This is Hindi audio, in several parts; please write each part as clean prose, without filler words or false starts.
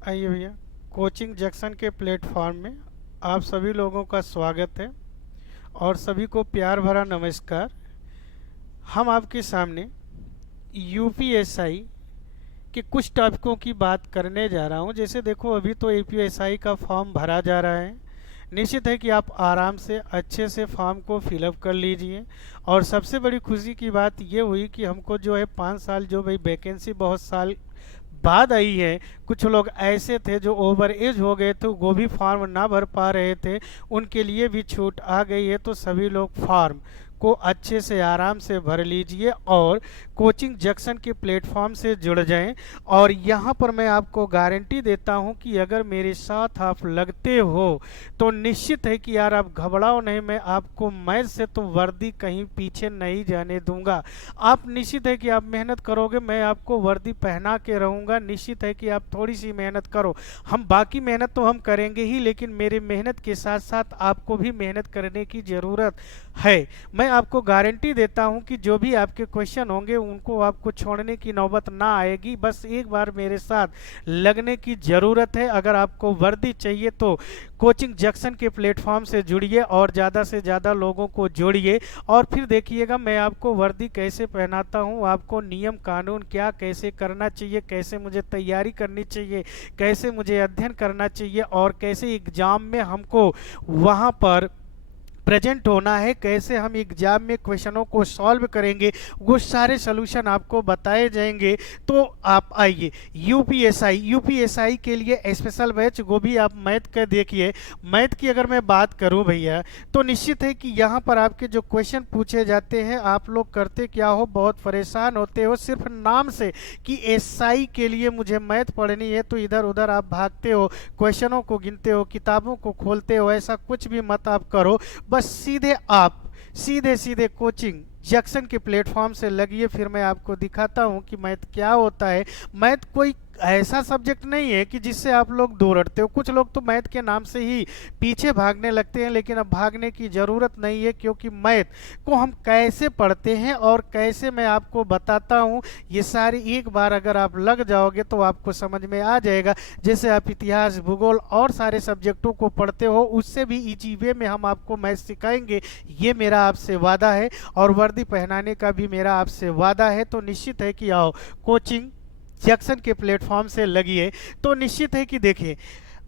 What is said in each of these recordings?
आइए भैया, कोचिंग जंक्शन के प्लेटफॉर्म में आप सभी लोगों का स्वागत है और सभी को प्यार भरा नमस्कार। हम आपके सामने यूपीएसआई के कुछ टॉपिकों की बात करने जा रहा हूं। जैसे देखो, अभी तो यूपीएसआई का फॉर्म भरा जा रहा है। निश्चित है कि आप आराम से अच्छे से फॉर्म को फिलअप कर लीजिए। और सबसे बड़ी खुशी की बात ये हुई कि हमको जो है 5 साल जो भाई वैकेंसी बहुत साल बाद आई है। कुछ लोग ऐसे थे जो ओवर एज हो गए थे, वो भी फॉर्म ना भर पा रहे थे, उनके लिए भी छूट आ गई है। तो सभी लोग फॉर्म को अच्छे से आराम से भर लीजिए और कोचिंग जंक्शन के प्लेटफॉर्म से जुड़ जाएं। और यहाँ पर मैं आपको गारंटी देता हूँ कि अगर मेरे साथ आप लगते हो तो निश्चित है कि यार आप घबराओ नहीं, मैं आपको मैथ से तो वर्दी कहीं पीछे नहीं जाने दूंगा। आप निश्चित है कि आप मेहनत करोगे, मैं आपको वर्दी पहना के रहूंगा। निश्चित है कि आप थोड़ी सी मेहनत करो, हम बाकी मेहनत तो हम करेंगे ही, लेकिन मेरे मेहनत के साथ साथ आपको भी मेहनत करने की ज़रूरत है। मैं आपको गारंटी देता हूं कि जो भी आपके क्वेश्चन होंगे उनको आपको छोड़ने की नौबत ना आएगी। बस एक बार मेरे साथ लगने की ज़रूरत है। अगर आपको वर्दी चाहिए तो कोचिंग जंक्शन के प्लेटफॉर्म से जुड़िए और ज़्यादा से ज़्यादा लोगों को जोड़िए। और फिर देखिएगा मैं आपको वर्दी कैसे पहनाता हूं, आपको नियम कानून क्या कैसे करना चाहिए, कैसे मुझे तैयारी करनी चाहिए, कैसे मुझे अध्ययन करना चाहिए और कैसे एग्ज़ाम में हमको वहाँ पर प्रेजेंट होना है, कैसे हम एग्जाम में क्वेश्चनों को सॉल्व करेंगे, वो सारे सॉल्यूशन आपको बताए जाएंगे। तो आप आइए, यूपीएसआई के लिए स्पेशल बैच, वो भी आप मैथ का देखिए। मैथ की अगर मैं बात करूं भैया, तो निश्चित है कि यहाँ पर आपके जो क्वेश्चन पूछे जाते हैं, आप लोग करते क्या हो, बहुत परेशान होते हो सिर्फ नाम से कि एसआई के लिए मुझे मैथ पढ़नी है, तो इधर उधर आप भागते हो, क्वेश्चनों को गिनते हो, किताबों को खोलते हो। ऐसा कुछ भी मत आप करो। बस सीधे आप सीधे सीधे कोचिंग जंक्शन के प्लेटफॉर्म से लगिए। फिर मैं आपको दिखाता हूं कि मैथ क्या होता है। मैथ कोई ऐसा सब्जेक्ट नहीं है कि जिससे आप लोग दौड़ते हो। कुछ लोग तो मैथ के नाम से ही पीछे भागने लगते हैं, लेकिन अब भागने की ज़रूरत नहीं है, क्योंकि मैथ को हम कैसे पढ़ते हैं और कैसे मैं आपको बताता हूं, ये सारी एक बार अगर आप लग जाओगे तो आपको समझ में आ जाएगा। जैसे आप इतिहास, भूगोल और सारे सब्जेक्टों को पढ़ते हो, उससे भी इजी वे में हम आपको मैथ सिखाएंगे, ये मेरा आपसे वादा है। और वर्दी पहनाने का भी मेरा आपसे वादा है। तो निश्चित है कि आओ कोचिंग जंक्शन के प्लेटफॉर्म से लगिए। तो निश्चित है कि देखिए,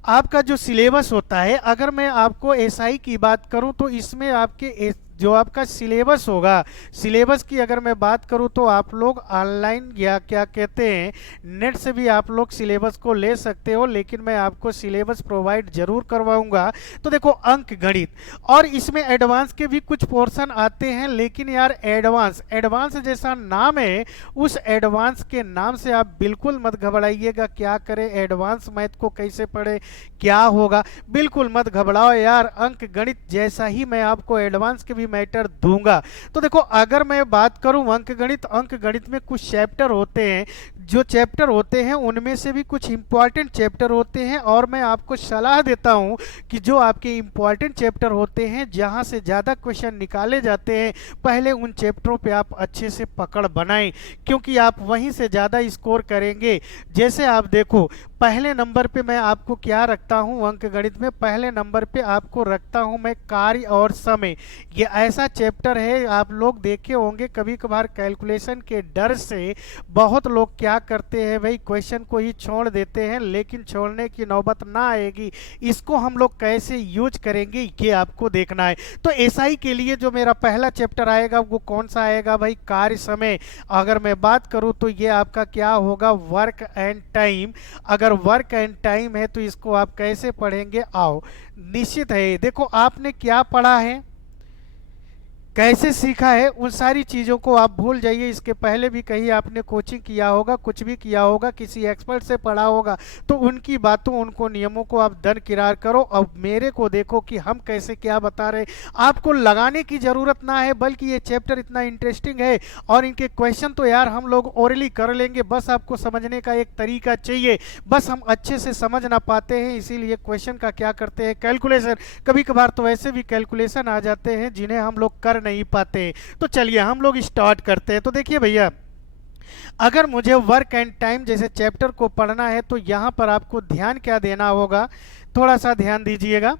आपका जो सिलेबस होता है, अगर मैं आपको एसआई की बात करूं तो इसमें आपके जो आपका सिलेबस होगा, सिलेबस की अगर मैं बात करूं तो आप लोग ऑनलाइन या क्या कहते हैं नेट से भी आप लोग सिलेबस को ले सकते हो, लेकिन मैं आपको सिलेबस प्रोवाइड जरूर करवाऊंगा। तो देखो, अंक गणित और इसमें एडवांस के भी कुछ पोर्शन आते हैं, लेकिन यार एडवांस एडवांस जैसा नाम है, उस एडवांस के नाम से आप बिल्कुल मत घबराइएगा। क्या करें, एडवांस मैथ को कैसे पढ़े, क्या होगा, बिल्कुल मत घबराओ यार। अंक गणित जैसा ही मैं आपको एडवांस के भी मैटर दूंगा। तो देखो, अगर मैं बात करूं अंक गणित में कुछ चैप्टर होते हैं, जो चैप्टर होते हैं उनमें से भी कुछ इंपॉर्टेंट चैप्टर होते हैं। और मैं आपको सलाह देता हूं कि जो आपके इंपॉर्टेंट चैप्टर होते हैं, जहां से ज़्यादा क्वेश्चन निकाले जाते हैं, पहले उन चैप्टरों पे आप अच्छे से पकड़ बनाएं, क्योंकि आप वहीं से ज़्यादा स्कोर करेंगे। जैसे आप देखो, पहले नंबर पे मैं आपको क्या रखता हूं अंक गणित में, पहले नंबर पे आपको रखता हूं मैं कार्य और समय। ये ऐसा चैप्टर है, आप लोग देखे होंगे कभी कभार कैलकुलेशन के डर से बहुत लोग क्या करते हैं भाई, क्वेश्चन को ही छोड़ देते हैं, लेकिन छोड़ने की नौबत ना आएगी। इसको हम लोग कैसे यूज करेंगे ये आपको देखना है। तो एसआई के लिए जो मेरा पहला चैप्टर आएगा वो कौन सा आएगा भाई, कार्य समय। अगर मैं बात करूं तो ये आपका क्या होगा, वर्क एंड टाइम। अगर वर्क एंड टाइम है तो इसको आप कैसे पढ़ेंगे, आओ। निश्चित है, देखो आपने क्या पढ़ा है, कैसे सीखा है, उन सारी चीज़ों को आप भूल जाइए। इसके पहले भी कहीं आपने कोचिंग किया होगा, कुछ भी किया होगा, किसी एक्सपर्ट से पढ़ा होगा, तो उनकी बातों, उनको नियमों को आप दरकिरार करो। अब मेरे को देखो कि हम कैसे क्या बता रहे। आपको लगाने की ज़रूरत ना है, बल्कि ये चैप्टर इतना इंटरेस्टिंग है और इनके क्वेश्चन तो यार हम लोग ओरली कर लेंगे, बस आपको समझने का एक तरीका चाहिए। बस हम अच्छे से समझ ना पाते हैं, इसीलिए क्वेश्चन का क्या करते हैं, कैलकुलेशन, कभी कभार तो ऐसे भी कैलकुलेशन आ जाते हैं जिन्हें हम लोग कर नहीं पाते। तो चलिए हम लोग स्टार्ट करते हैं। तो देखिए भैया, अगर मुझे वर्क एंड टाइम जैसे चैप्टर को पढ़ना है तो यहाँ पर आपको ध्यान क्या देना होगा, थोड़ा सा ध्यान दीजिएगा।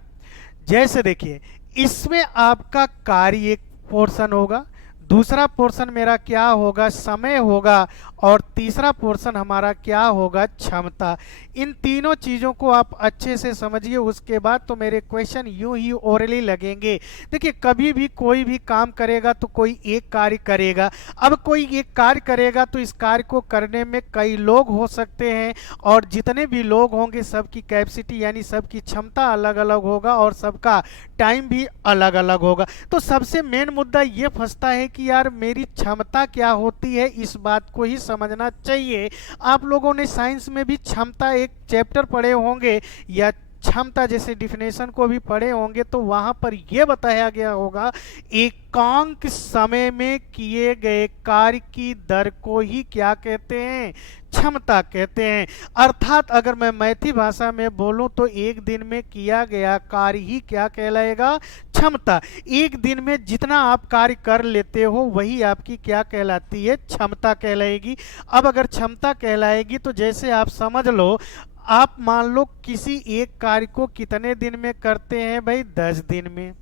जैसे देखिए, इसमें आपका कार्य एक पोर्शन होगा, दूसरा पोर्शन मेरा क्या होगा, समय होगा, और तीसरा पोर्शन हमारा क्या होगा, क्षमता। इन तीनों चीज़ों को आप अच्छे से समझिए, उसके बाद तो मेरे क्वेश्चन यूं ही ओरली लगेंगे। देखिए, कभी भी कोई भी काम करेगा तो कोई एक कार्य करेगा। अब कोई एक कार्य करेगा तो इस कार्य को करने में कई लोग हो सकते हैं, और जितने भी लोग होंगे सबकी कैपेसिटी यानी सबकी क्षमता अलग अलग होगा, और सबका टाइम भी अलग अलग होगा। तो सबसे मेन मुद्दा ये फंसता है कि यार मेरी क्षमता क्या होती है, इस बात को ही समझना चाहिए। आप लोगों ने साइंस में भी क्षमता एक चैप्टर पढ़े होंगे, या क्षमता जैसे डिफिनेशन को भी पढ़े होंगे, तो वहां पर यह बताया गया होगा एकांक समय में किए गए कार्य की दर को ही क्या कहते हैं, क्षमता कहते हैं। अर्थात अगर मैं मैथी भाषा में बोलूं तो एक दिन में किया गया कार्य ही क्या कहलाएगा, क्षमता। एक दिन में जितना आप कार्य कर लेते हो वही आपकी क्या कहलाती है, क्षमता कहलाएगी। अब अगर क्षमता कहलाएगी तो जैसे आप समझ लो, आप मान लो किसी एक कार्य को कितने दिन में करते हैं भाई, 10 दिन में।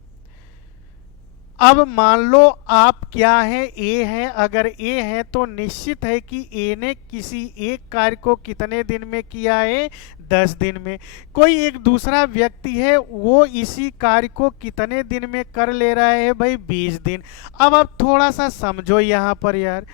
अब मान लो आप क्या हैं, ए हैं। अगर ए हैं तो निश्चित है कि ए ने किसी एक कार्य को कितने दिन में किया है, 10 दिन में। कोई एक दूसरा व्यक्ति है, वो इसी कार्य को कितने दिन में कर ले रहा है भाई, 20 दिन। अब आप थोड़ा सा समझो यहाँ पर यार।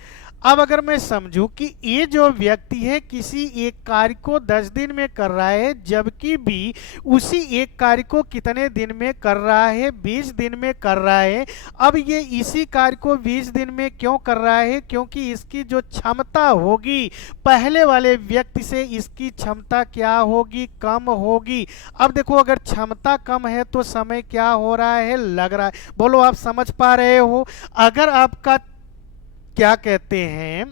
अब अगर मैं समझूं कि ये जो व्यक्ति है किसी एक कार्य को 10 दिन में कर रहा है, जबकि भी उसी एक कार्य को कितने दिन में कर रहा है, 20 दिन में कर रहा है। अब ये इसी कार्य को 20 दिन में क्यों कर रहा है, क्योंकि इसकी जो क्षमता होगी पहले वाले व्यक्ति से इसकी क्षमता क्या होगी, कम होगी। अब देखो, अगर क्षमता कम है तो समय क्या हो रहा है, लग रहा है। बोलो आप समझ पा रहे हो। अगर आपका क्या कहते हैं,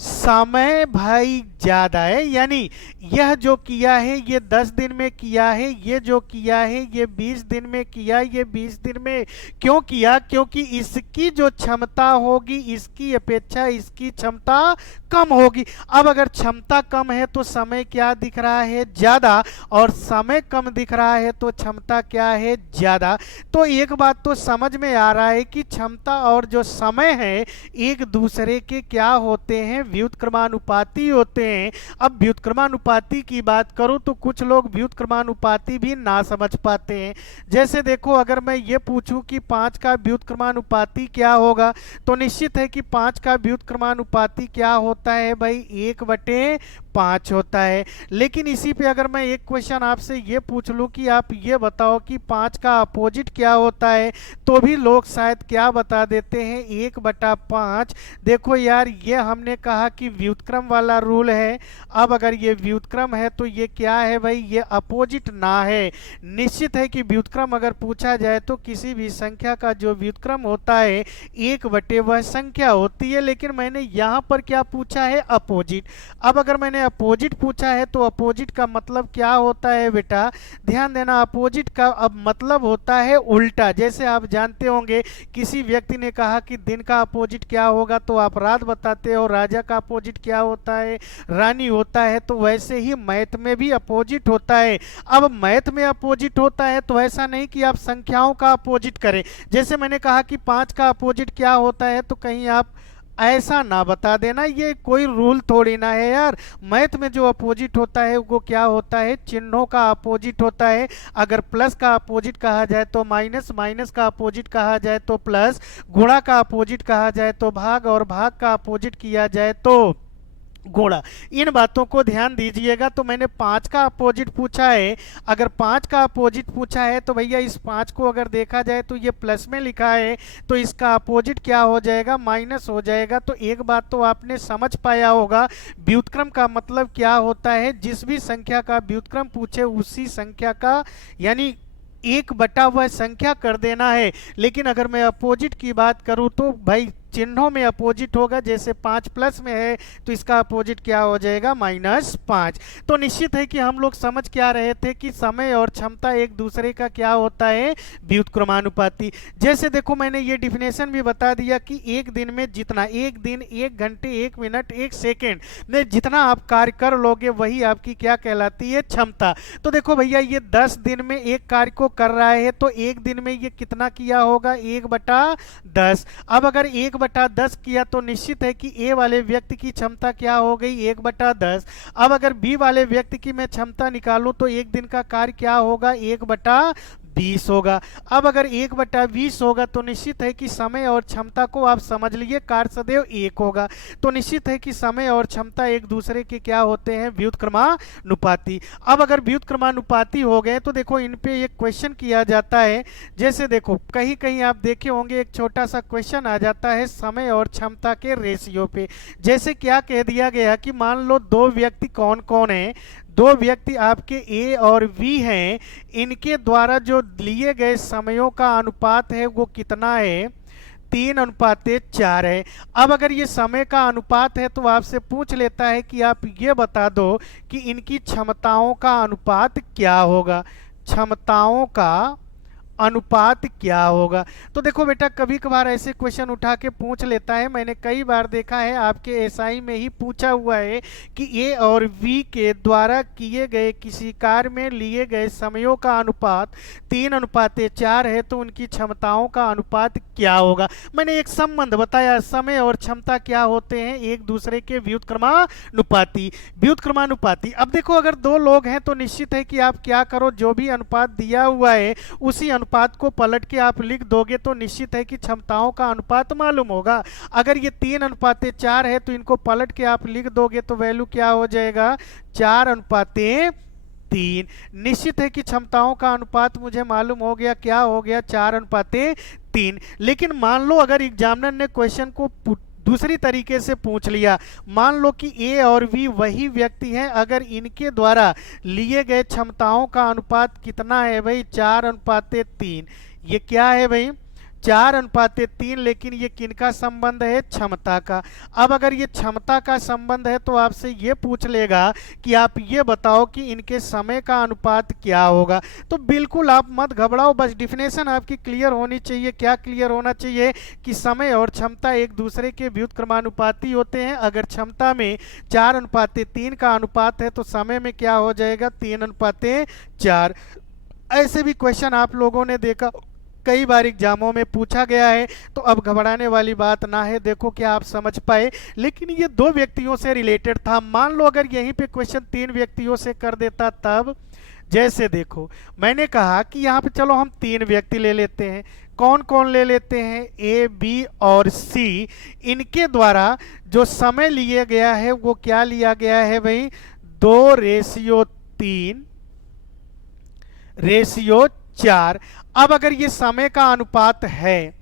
समय भाई ज्यादा है, यानी यह जो किया है ये 10 दिन में किया है, ये जो किया है ये 20 दिन में किया, ये 20 दिन में क्यों किया, क्योंकि इसकी जो क्षमता होगी इसकी अपेक्षा इसकी क्षमता कम होगी। अब अगर क्षमता कम है तो समय क्या दिख रहा है, ज्यादा, और समय कम दिख रहा है तो क्षमता क्या है, ज्यादा। तो एक बात तो समझ में आ रहा है कि क्षमता और जो समय है एक दूसरे के क्या होते हैं, व्युत्क्रमानुपाती होते हैं। अब व्युत्क्रमानुपाती की बात करूं तो कुछ लोग व्युत्क्रमानुपाती भी ना समझ पाते हैं। जैसे देखो, अगर मैं ये पूछूं कि 5 का व्युत्क्रमानुपाती क्या होगा, तो निश्चित है कि 5 का व्युत्क्रमानुपाती क्या होता है भाई, 1/5 होता है। लेकिन इसी पे अगर मैं एक क्वेश्चन आपसे ये पूछ लूं कि आप ये बताओ कि 5 का अपोजिट क्या होता है, तो भी लोग शायद क्या बता देते हैं, 1/5। देखो यार, ये हमने कहा कि व्युत्क्रम वाला रूल है। अब अगर ये व्युत्क्रम है तो ये क्या है भाई, ये अपोजिट ना है। निश्चित है कि व्युत्क्रम अगर पूछा जाए तो किसी भी संख्या का जो व्युत्क्रम होता है 1/, वह संख्या होती है। लेकिन मैंने यहाँ पर क्या पूछा है, अपोजिट। अब अगर मैंने अपोजिट पूछा है तो अपोजिट का मतलब क्या होता है बेटा, ध्यान देना। अपोजिट का अब मतलब होता है उल्टा। जैसे आप जानते होंगे, किसी व्यक्ति ने कहा कि दिन का अपोजिट क्या होगा, तो आप रात बताते हो। राजा का अपोजिट क्या होता है, रानी होता है। तो वैसे ही मैथ में भी अपोजिट होता है। अब मैथ में अपोजिट होता है तो ऐसा नहीं कि आप संख्याओं का अपोजिट करें। जैसे मैंने कहा कि 5 का अपोजिट क्या होता है, तो कहीं आप ऐसा ना बता देना, ये कोई रूल थोड़ी ना है यार। मैथ में जो अपोजिट होता है वो क्या होता है, चिन्हों का अपोजिट होता है। अगर प्लस का अपोजिट कहा जाए तो माइनस, माइनस का अपोजिट कहा जाए तो प्लस, गुणा का अपोजिट कहा जाए तो भाग, और भाग का अपोजिट किया जाए तो गुणा। इन बातों को ध्यान दीजिएगा। तो मैंने 5 का अपोजिट पूछा है। अगर 5 का अपोजिट पूछा है तो भैया इस 5 को अगर देखा जाए तो ये प्लस में लिखा है, तो इसका अपोजिट क्या हो जाएगा, माइनस हो जाएगा। तो एक बात तो आपने समझ पाया होगा, व्युत्क्रम का मतलब क्या होता है। जिस भी संख्या का व्युत्क्रम पूछे उसी संख्या का यानी 1/, वह संख्या कर देना है। लेकिन अगर मैं अपोजिट की बात करूं तो भाई चिन्हों में अपोजिट होगा। जैसे 5 प्लस में है तो इसका अपोजिट क्या हो जाएगा, -5। तो निश्चित है कि हम लोग समझ क्या रहे थे कि समय और क्षमता एक दूसरे का क्या होता है, व्युत्क्रमानुपाती। जैसे देखो मैंने ये डिफिनेशन भी बता दिया कि एक दिन में जितना, एक दिन, एक घंटे, एक मिनट, एक सेकेंड में जितना आप कार्य कर लोगे वही आपकी क्या कहलाती है, क्षमता। तो देखो भैया ये 10 दिन में एक कार्य को कर रहा है तो एक दिन में ये कितना किया होगा, 1/10। अब अगर 1/10 किया तो निश्चित है कि ए वाले व्यक्ति की क्षमता क्या हो गई, 1/10। अब अगर बी वाले व्यक्ति की मैं क्षमता निकालूं तो एक दिन का कार्य क्या होगा, 1/20 होगा। अब अगर 1/20 होगा तो निश्चित है कि समय और क्षमता को आप समझ लीजिए कार्य सदैव एक होगा। तो निश्चित है कि समय और क्षमता एक दूसरे के क्या होते हैं, व्युत्क्रमानुपाती। अब अगर व्युत्क्रमानुपाती हो गए तो देखो इन पे एक क्वेश्चन किया जाता है। जैसे देखो कहीं कहीं आप देखे होंगे एक छोटा सा क्वेश्चन आ जाता है समय और क्षमता के रेशियो पे। जैसे क्या कह दिया गया कि मान लो दो व्यक्ति कौन कौन है, दो व्यक्ति आपके ए और बी हैं, इनके द्वारा जो लिए गए समयों का अनुपात है वो कितना है, 3:4 है। अब अगर ये समय का अनुपात है तो आपसे पूछ लेता है कि आप ये बता दो कि इनकी क्षमताओं का अनुपात क्या होगा, क्षमताओं का अनुपात क्या होगा। तो देखो बेटा कभी कभार ऐसे क्वेश्चन उठा के पूछ लेता है, मैंने कई बार देखा है आपके एसआई में ही पूछा हुआ है कि ए और बी के द्वारा किए गए किसी कार्य में लिए गए समयों का अनुपात 3:4 है तो उनकी क्षमताओं का अनुपात क्या होगा। मैंने एक संबंध बताया, समय और क्षमता क्या होते हैं, एक दूसरे के व्युत्क्रमानुपाती, व्युत्क्रमानुपाती। अब देखो अगर दो लोग हैं तो निश्चित है कि आप क्या करो, जो भी अनुपात दिया हुआ है उसी अनुपात को पलट के आप लिख दोगे तो निश्चित है कि क्षमताओं का अनुपात मालूम होगा। अगर ये 3:4 है तो इनको पलट के आप लिख दोगे तो वैल्यू क्या हो जाएगा, 4:3। निश्चित है कि क्षमताओं का अनुपात मुझे मालूम हो गया, क्या हो गया, 4:3। लेकिन मान लो अगर एग्जामिनर ने क्वेश्चन को दूसरी तरीके से पूछ लिया, मान लो कि ए और बी वही व्यक्ति हैं, अगर इनके द्वारा लिए गए क्षमताओं का अनुपात कितना है भाई, 4:3। ये क्या है भाई, 4:3, लेकिन ये किनका संबंध है, क्षमता का। अब अगर ये क्षमता का संबंध है तो आपसे ये पूछ लेगा कि आप ये बताओ कि इनके समय का अनुपात क्या होगा। तो बिल्कुल आप मत घबराओ, बस डिफिनेशन आपकी क्लियर होनी चाहिए। क्या क्लियर होना चाहिए कि समय और क्षमता एक दूसरे के व्युत्क्रमानुपाती होते हैं। अगर क्षमता में 4:3 का अनुपात है तो समय में क्या हो जाएगा, 3:4। ऐसे भी क्वेश्चन आप लोगों ने देखा, कई बार एग्जामों में पूछा गया है, तो अब घबराने वाली बात ना है। देखो क्या आप समझ पाए, लेकिन ये दो व्यक्तियों से रिलेटेड था। मान लो अगर यहीं पे क्वेश्चन 3 व्यक्तियों से कर देता तब, जैसे देखो मैंने कहा कि यहाँ पे चलो हम 3 व्यक्ति ले लेते हैं। कौन कौन ले लेते हैं, ए बी और सी। इनके द्वारा जो समय लिया गया है वो क्या लिया गया है भाई, 2:3:4। अब अगर ये समय का अनुपात है,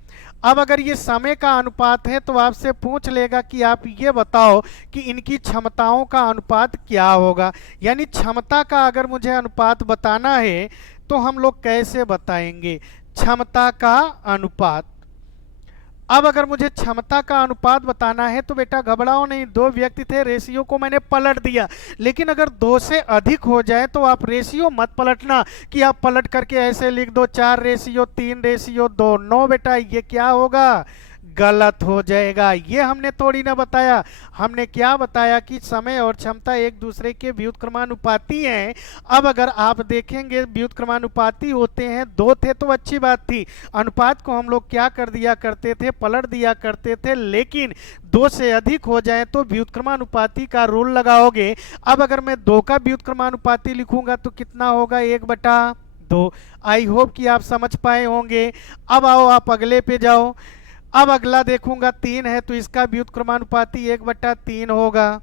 अब अगर ये समय का अनुपात है तो आपसे पूछ लेगा कि आप ये बताओ कि इनकी क्षमताओं का अनुपात क्या होगा। यानी क्षमता का अगर मुझे अनुपात बताना है तो हम लोग कैसे बताएंगे, क्षमता का अनुपात। अब अगर मुझे क्षमता का अनुपात बताना है तो बेटा घबराओ नहीं, दो व्यक्ति थे, रेशियो को मैंने पलट दिया। लेकिन अगर 2 से अधिक हो जाए तो आप रेशियो मत पलटना कि आप पलट करके ऐसे लिख दो 4:3:2। नो बेटा, ये क्या होगा, गलत हो जाएगा। ये हमने थोड़ी ना बताया, हमने क्या बताया कि समय और क्षमता एक दूसरे के व्युत्क्रमानुपाती हैं। अब अगर आप देखेंगे व्युत्क्रमानुपाती होते हैं, 2 थे तो अच्छी बात थी, अनुपात को हम लोग क्या कर दिया करते थे, पलट दिया करते थे। लेकिन 2 से अधिक हो जाए तो व्युत्क्रमानुपाती का रूल लगाओगे। अब अगर मैं 2 का व्युत्क्रमानुपाती लिखूंगा तो कितना होगा, 1/2। आई होप कि आप समझ पाए होंगे। अब आओ आप अगले पे जाओ। अब अगला देखूंगा 3 है तो इसका व्युत्क्रमानुपाती 1/3 होगा।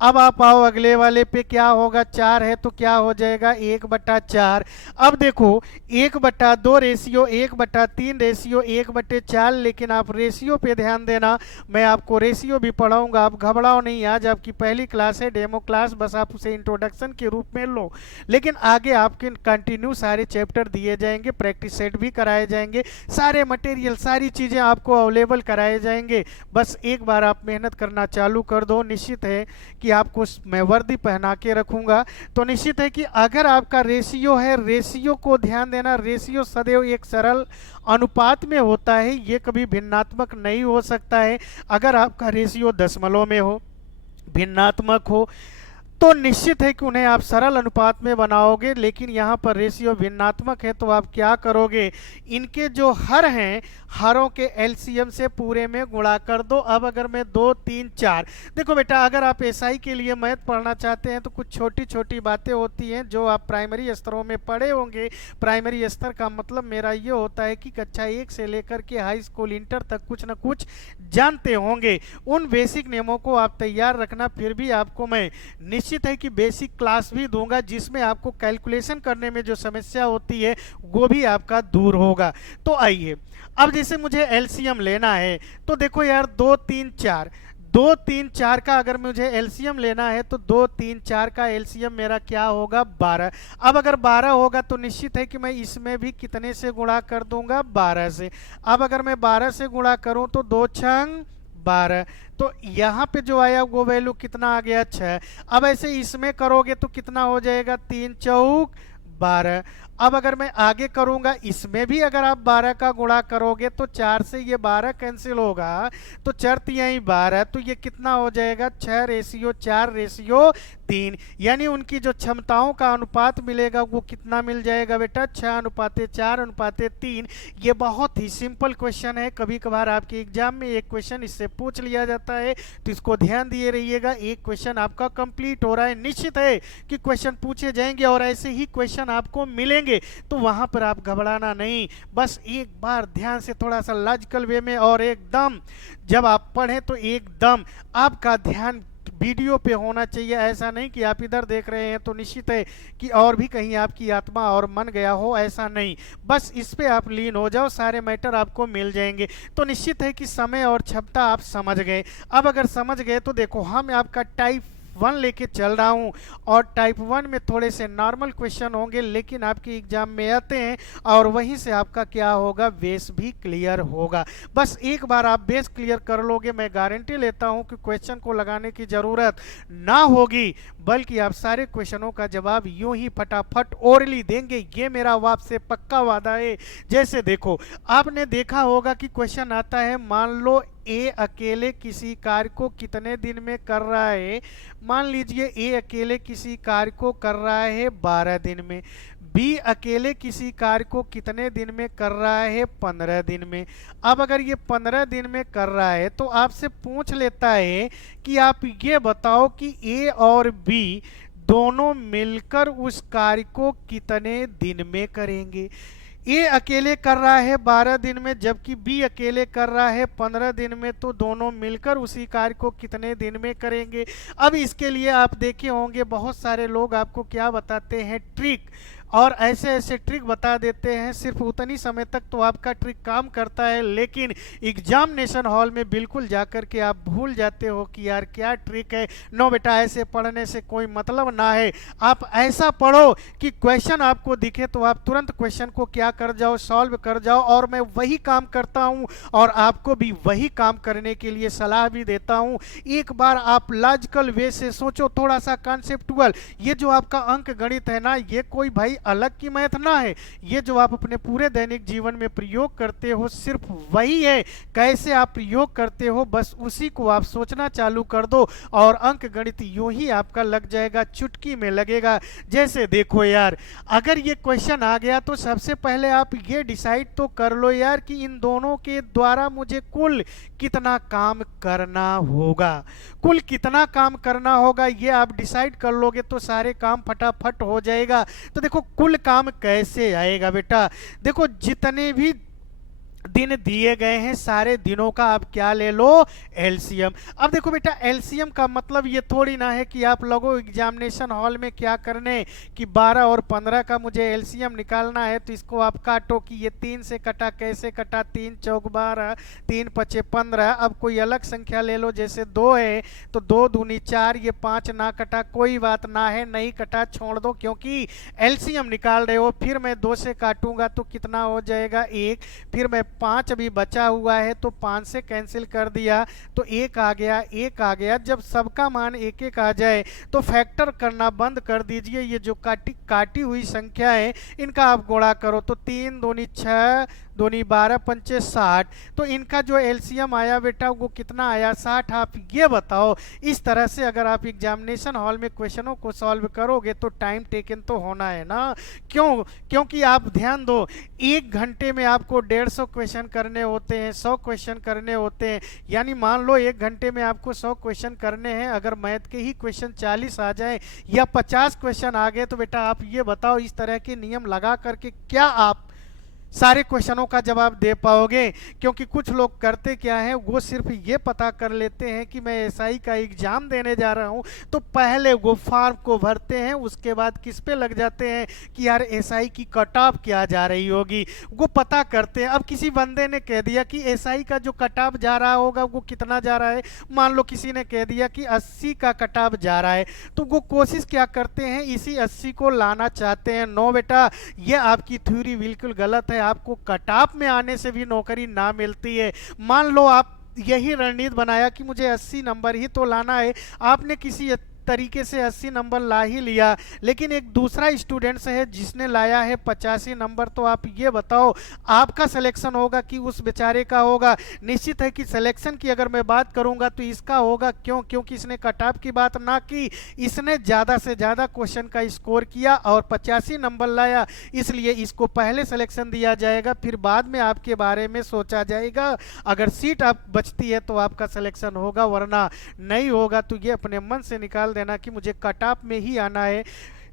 अब आप आओ अगले वाले पे, क्या होगा, 4 है तो क्या हो जाएगा 1/4। अब देखो 1/2 रेशियो 1/3 रेशियो 1/4, लेकिन आप रेशियो पे ध्यान देना। मैं आपको रेशियो भी पढ़ाऊंगा, आप घबराओ नहीं, आज आपकी पहली क्लास है, डेमो क्लास, बस आप उसे इंट्रोडक्शन के रूप में लो। लेकिन आगे आपके कंटिन्यू सारे चैप्टर दिए जाएंगे, प्रैक्टिस सेट भी कराए जाएंगे, सारे मटेरियल सारी चीज़ें आपको अवेलेबल कराए जाएंगे। बस एक बार आप मेहनत करना चालू कर दो, निश्चित है कि आपको मैं वर्दी पहना के रखूंगा। तो निश्चित है कि अगर आपका रेशियो है, रेशियो को ध्यान देना, रेशियो सदैव एक सरल अनुपात में होता है, ये कभी भिन्नात्मक नहीं हो सकता है। अगर आपका रेशियो दशमलव में हो, भिन्नात्मक हो, तो निश्चित है कि उन्हें आप सरल अनुपात में बनाओगे। लेकिन यहाँ पर रेशियो भिन्नात्मक है तो आप क्या करोगे, इनके जो हर हैं, हरों के एलसीएम से पूरे में गुणा कर दो। अब अगर मैं 2 3 4, देखो बेटा, अगर आप एसआई के लिए मैथ पढ़ना चाहते हैं तो कुछ छोटी छोटी बातें होती हैं जो आप प्राइमरी स्तरों में पढ़े होंगे। प्राइमरी स्तर का मतलब मेरा ये होता है कि कक्षा 1 से लेकर के हाई स्कूल इंटर तक कुछ ना कुछ जानते होंगे। उन बेसिक नियमों को आप तैयार रखना। फिर भी आपको मैं निश्चित है कि बेसिक क्लास भी दूंगा, जिसमें आपको कैलकुलेशन करने में जो समस्या होती है वो भी आपका दूर होगा। तो आइए, अब जैसे मुझे एलसीएम लेना है, तो देखो यार 2 3 4, 2 3 4 का अगर मुझे एलसीएम लेना है तो 2 3 4 का एलसीएम मेरा क्या होगा 12। अब अगर 12 होगा तो निश्चित है कि मैं इसमें भी कितने से गुणा कर दूंगा 12 से। अब अगर मैं 12 से गुणा करूं तो 2 छंग 12, तो यहाँ पे जो आया वो वैल्यू कितना आ गया 6। अब ऐसे इसमें करोगे तो कितना हो जाएगा 3 चौक 12। अब अगर मैं आगे करूंगा, इसमें भी अगर आप 12 का गुणा करोगे तो 4 से ये 12 कैंसिल होगा, तो 4 तिहाई 12, तो ये कितना हो जाएगा 6 रेशियो 4 रेशियो 3। यानी उनकी जो क्षमताओं का अनुपात मिलेगा वो कितना मिल जाएगा बेटा 6:4:3। ये बहुत ही सिंपल क्वेश्चन है, कभी कभार आपके एग्जाम में एक क्वेश्चन इससे पूछ लिया जाता है, तो इसको ध्यान दिए रहिएगा। एक क्वेश्चन आपका कंप्लीट हो रहा है, निश्चित है कि क्वेश्चन पूछे जाएंगे और ऐसे ही क्वेश्चन आपको मिलेंगे, तो वहां पर आप घबराना नहीं। बस एक बार ध्यान से थोड़ा सा लॉजिकल वे में, और एकदम जब आप पढ़ें तो एकदम आपका ध्यान वीडियो पे होना चाहिए। ऐसा नहीं कि आप इधर देख रहे हैं तो निश्चित है कि और भी कहीं आपकी आत्मा और मन गया हो, ऐसा नहीं। बस इस पे आप लीन हो जाओ, सारे मैटर आपको मिल जाएंगे। तो निश्चित है कि समय और क्षमता आप समझ गए। अब अगर समझ गए तो देखो, हम आपका टाइप 1 लेके चल रहा हूं, और टाइप 1 में थोड़े से नॉर्मल क्वेश्चन होंगे, लेकिन आपके एग्जाम में आते हैं, और वहीं से आपका क्या होगा, बेस भी क्लियर होगा। बस एक बार आप बेस क्लियर कर लोगे, मैं गारंटी लेता हूं कि क्वेश्चन को लगाने की जरूरत ना होगी, बल्कि आप सारे क्वेश्चनों का जवाब यूं ही फटाफट ओरली देंगे। ये मेरा आपसे पक्का वादा है। जैसे देखो, आपने देखा होगा कि क्वेश्चन आता है, मान लो ए अकेले किसी कार्य को कितने दिन में कर रहा है। मान लीजिए ए अकेले किसी कार्य को कर रहा है 12 दिन में, बी अकेले किसी कार्य को कितने दिन में कर रहा है 15 दिन में। अब अगर ये 15 दिन में कर रहा है तो आपसे पूछ लेता है कि आप ये बताओ कि ए और बी दोनों मिलकर उस कार्य को कितने दिन में करेंगे। ए अकेले कर रहा है 12 दिन में, जबकि बी अकेले कर रहा है 15 दिन में, तो दोनों मिलकर उसी कार्य को कितने दिन में करेंगे। अब इसके लिए आप देखे होंगे बहुत सारे लोग आपको क्या बताते हैं, ट्रिक, और ऐसे ऐसे ट्रिक बता देते हैं, सिर्फ उतनी समय तक तो आपका ट्रिक काम करता है, लेकिन एग्जामिनेशन हॉल में बिल्कुल जाकर के आप भूल जाते हो कि यार क्या ट्रिक है। नो बेटा, ऐसे पढ़ने से कोई मतलब ना है। आप ऐसा पढ़ो कि क्वेश्चन आपको दिखे तो आप तुरंत क्वेश्चन को क्या कर जाओ, सॉल्व कर जाओ। और मैं वही काम करता हूं और आपको भी वही काम करने के लिए सलाह भी देता हूं। एक बार आप लॉजिकल वे से सोचो, थोड़ा सा कॉन्सेप्टुअल। ये जो आपका अंक गणित है ना, ये कोई भाई अलग की मैथ ना है, ये जो आप अपने पूरे दैनिक जीवन में प्रयोग करते हो सिर्फ वही है। कैसे आप प्रयोग करते हो, बस उसी को आप सोचना चालू कर दो और अंक गणित यूं ही आपका लग जाएगा, चुटकी में लगेगा। जैसे देखो यार, अगर ये क्वेश्चन आ गया तो सबसे पहले आप ये डिसाइड तो कर लो यार कि इन दोनों के द्वारा मुझे कुल कितना काम करना होगा। कुल कितना काम करना होगा ये आप डिसाइड कर लोगे तो सारे काम फटाफट हो जाएगा। तो देखो, कुल काम कैसे आएगा बेटा, देखो जितने भी दिन दिए गए हैं, सारे दिनों का आप क्या ले लो, एलसीएम। अब देखो बेटा, एलसीएम का मतलब ये थोड़ी ना है कि आप लोगों एग्जामिनेशन हॉल में क्या करने कि 12 और 15 का मुझे एलसीएम निकालना है, तो इसको आप काटो कि ये 3 से कटा, कैसे कटा, 3 चौक 12, 3 पचे 15। अब कोई अलग संख्या ले लो, जैसे 2 है तो 2 दूनी 4, ये 5 ना कटा, कोई बात ना है, नहीं कटा छोड़ दो, क्योंकि एलसीएम निकाल रहे हो। फिर मैं 2 से काटूंगा तो कितना हो जाएगा, 1। फिर मैं 5 अभी बचा हुआ है तो 5 से कैंसिल कर दिया तो 1 आ गया, 1 आ गया। जब सबका मान 1 1 आ जाए तो फैक्टर करना बंद कर दीजिए। ये जो काटी हुई संख्या है इनका आप गुणा करो, तो 3 दूनी 6, दूनी 12, पंचे 60। तो इनका जो एलसीएम आया बेटा वो कितना आया, 60। आप ये बताओ, इस तरह से अगर आप एग्जामिनेशन हॉल में क्वेश्चनों को सॉल्व करोगे तो टाइम टेकन तो होना है ना। क्यों? क्योंकि आप ध्यान दो, 1 घंटे में आपको 150 क्वेश्चन करने होते हैं, 100 क्वेश्चन करने होते हैं। यानी मान लो 1 घंटे में आपको 100 क्वेश्चन करने हैं, अगर मैथ के ही क्वेश्चन 40 आ जाए या 50 क्वेश्चन आ गए, तो बेटा आप ये बताओ, इस तरह के नियम लगा करके क्या आप सारे क्वेश्चनों का जवाब दे पाओगे? क्योंकि कुछ लोग करते क्या है, वो सिर्फ ये पता कर लेते हैं कि मैं एसआई का एग्जाम देने जा रहा हूं, तो पहले वो फॉर्म को भरते हैं, उसके बाद किस पे लग जाते हैं कि यार एसआई की कट ऑफ क्या जा रही होगी, वो पता करते हैं। अब किसी बंदे ने कह दिया कि एसआई का जो कट ऑफ जा रहा होगा वो कितना जा रहा है, मान लो किसी ने कह दिया कि 80 का कट ऑफ जा रहा है, तो वो कोशिश क्या करते हैं, इसी 80 को लाना चाहते हैं। नो बेटा, ये आपकी थ्योरी बिल्कुल गलत है। आपको कट ऑफ में आने से भी नौकरी ना मिलती है। मान लो आप यही रणनीति बनाया कि मुझे 80 नंबर ही तो लाना है, आपने किसी तरीके से 80 नंबर ला ही लिया, लेकिन एक दूसरा स्टूडेंट्स है जिसने लाया है 85 नंबर, तो आप ये बताओ आपका सिलेक्शन होगा कि उस बेचारे का होगा? निश्चित है कि सिलेक्शन की अगर मैं बात करूंगा तो इसका होगा। क्यों? क्योंकि इसने कट ऑफ की बात ना की, इसने ज़्यादा से ज़्यादा क्वेश्चन का स्कोर किया और 85 नंबर लाया, इसलिए इसको पहले सिलेक्शन दिया जाएगा, फिर बाद में आपके बारे में सोचा जाएगा। अगर सीट आप बचती है तो आपका सिलेक्शन होगा, वरना नहीं होगा। तो ये अपने मन से निकाल देना कि मुझे कट ऑफ में ही आना है,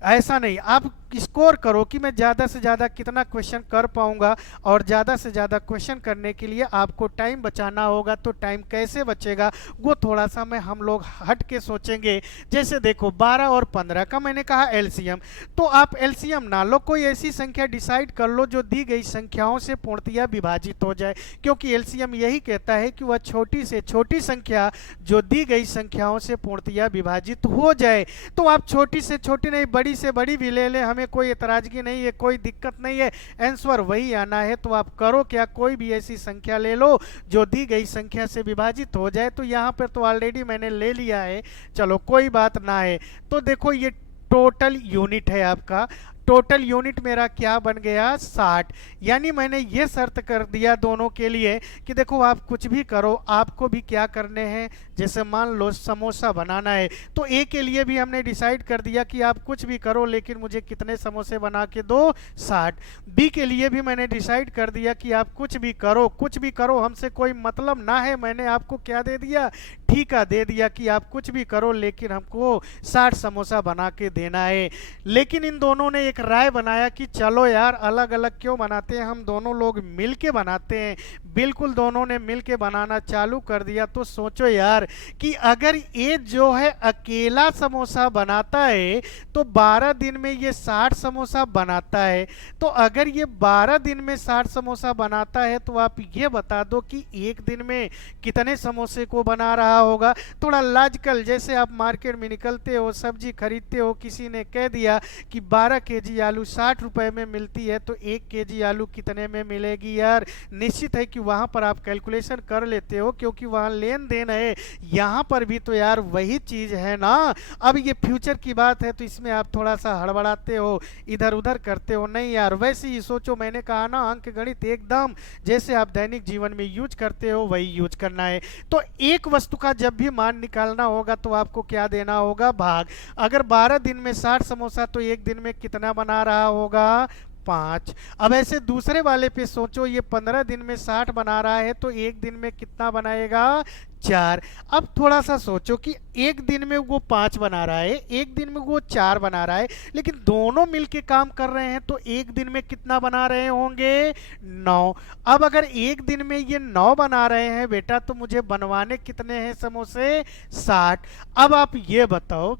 ऐसा नहीं। आप स्कोर करो कि मैं ज़्यादा से ज़्यादा कितना क्वेश्चन कर पाऊंगा, और ज़्यादा से ज़्यादा क्वेश्चन करने के लिए आपको टाइम बचाना होगा। तो टाइम कैसे बचेगा वो थोड़ा सा मैं हम लोग हट के सोचेंगे। जैसे देखो 12 और 15 का मैंने कहा एलसीएम, तो आप एलसीएम ना लो, कोई ऐसी संख्या डिसाइड कर लो जो दी गई संख्याओं से पूर्णतया विभाजित हो जाए, क्योंकि एलसीएम यही कहता है कि वह छोटी से छोटी संख्या जो दी गई संख्याओं से पूर्णतया विभाजित हो जाए। तो आप छोटी से छोटी नहीं, बड़ी से बड़ी भी ले लें, हमें कोई एतराजगी नहीं है, कोई दिक्कत नहीं है, आंसर वही आना है। तो आप करो क्या, कोई भी ऐसी संख्या ले लो जो दी गई संख्या से विभाजित हो जाए। तो यहाँ पर तो ऑलरेडी मैंने ले लिया है, चलो कोई बात ना है। तो देखो ये टोटल यूनिट है आपका, टोटल यूनिट मेरा क्या बन गया, 60। यानी मैंने ये शर्त कर दिया दोनों के लिए कि देखो आप कुछ भी करो, आपको भी क्या करने हैं, जैसे मान लो समोसा बनाना है, तो ए के लिए भी हमने डिसाइड कर दिया कि आप कुछ भी करो लेकिन मुझे कितने समोसे बना के दो, 60। बी के लिए भी मैंने डिसाइड कर दिया कि आप कुछ भी करो, कुछ भी करो, हमसे कोई मतलब ना है। मैंने आपको क्या दे दिया, ठीका दे दिया कि आप कुछ भी करो लेकिन हमको 60 समोसा बना के देना है। लेकिन इन दोनों ने एक राय बनाया कि चलो यार अलग अलग क्यों बनाते हैं, हम दोनों लोग मिल के बनाते हैं। बिल्कुल दोनों ने मिल के बनाना चालू कर दिया। तो सोचो यार कि अगर ये जो है अकेला समोसा बनाता है तो 12 दिन में ये 60 समोसा बनाता है। तो अगर ये 12 दिन में 60 समोसा बनाता है तो आप ये बता दो कि एक दिन में कितने समोसे को बना रहा होगा। थोड़ा लॉजिकल, जैसे आप मार्केट में निकलते हो, सब्जी खरीदते हो, किसी ने कह दिया कि 12 केजी आलू 60 रुपए में मिलती है, तो 1 केजी आलू कितने में मिलेगी यार? निश्चित है कि वहां पर आप कैलकुलेशन कर लेते हो क्योंकि वहां लेन देन है। यहाँ पर भी तो यार वही चीज है ना। अब ये फ्यूचर की बात है तो इसमें आप थोड़ा सा हड़बड़ाते हो, इधर उधर करते हो। नहीं यार, वैसे ही सोचो, मैंने कहा ना अंक गणित एकदम जैसे आप दैनिक जीवन में यूज करते हो वही यूज करना है। तो एक वस्तु का जब भी मान निकालना होगा तो आपको क्या देना होगा, भाग। अगर 12 दिन में 60 समोसा तो एक दिन में कितना बना रहा होगा, 5। अब ऐसे दूसरे वाले पे सोचो, ये 15 दिन में 60 बना रहा है तो एक दिन में कितना बनाएगा? 4। अब थोड़ा सा सोचो कि एक दिन में वो 5 बना रहा है, एक दिन में वो 4 बना रहा है, लेकिन दोनों मिलके काम कर रहे हैं तो एक दिन में कितना बना रहे होंगे? 9। अब अगर एक दिन में ये 9 बना रहे हैं बेटा, तो मुझे बनवाने कितने हैं समोसे? 60। अब आप ये बताओ